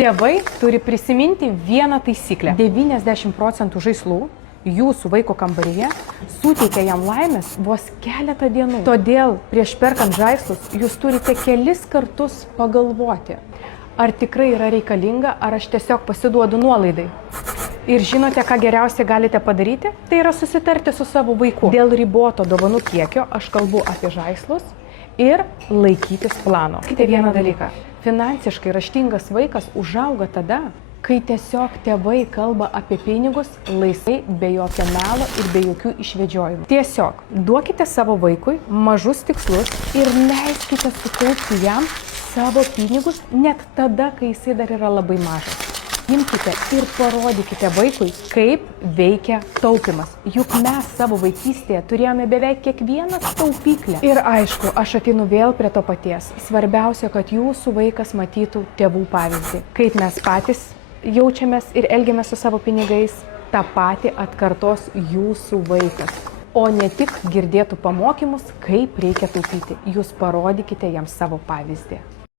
Tėvai turi prisiminti vieną taisyklę. 90% žaislų jūsų vaiko kambaryje suteikia jam laimės vos keletą dienų. Todėl prieš perkant žaislus jūs turite kelis kartus pagalvoti, ar tikrai yra reikalinga, ar aš tiesiog pasiduodu nuolaidai. Ir žinote, ką geriausiai galite padaryti? Tai yra susitarti su savo vaiku. Dėl riboto dovanų kiekio aš kalbu apie žaislus ir laikytis plano. Sakykite vieną dalyką. Finansiškai raštingas vaikas užauga tada, kai tiesiog tėvai kalba apie pinigus laisvai, be jokio melo ir be jokių išvedžiojimų. Tiesiog duokite savo vaikui mažus tikslus ir leiskite sukaupti jam savo pinigus net tada, kai jisai dar yra labai mažas. Imkite ir parodykite vaikui, kaip veikia taupimas. Juk mes savo vaikystėje turėjome beveik kiekvieną taupyklę. Ir aišku, aš ateinu vėl prie to paties. Svarbiausia, kad jūsų vaikas matytų tėvų pavyzdį. Kaip mes patys jaučiamės ir elgiamės su savo pinigais, tą patį atkartos jūsų vaikas. O ne tik girdėtų pamokymus, kaip reikia taupyti. Jūs parodykite jam savo pavyzdį.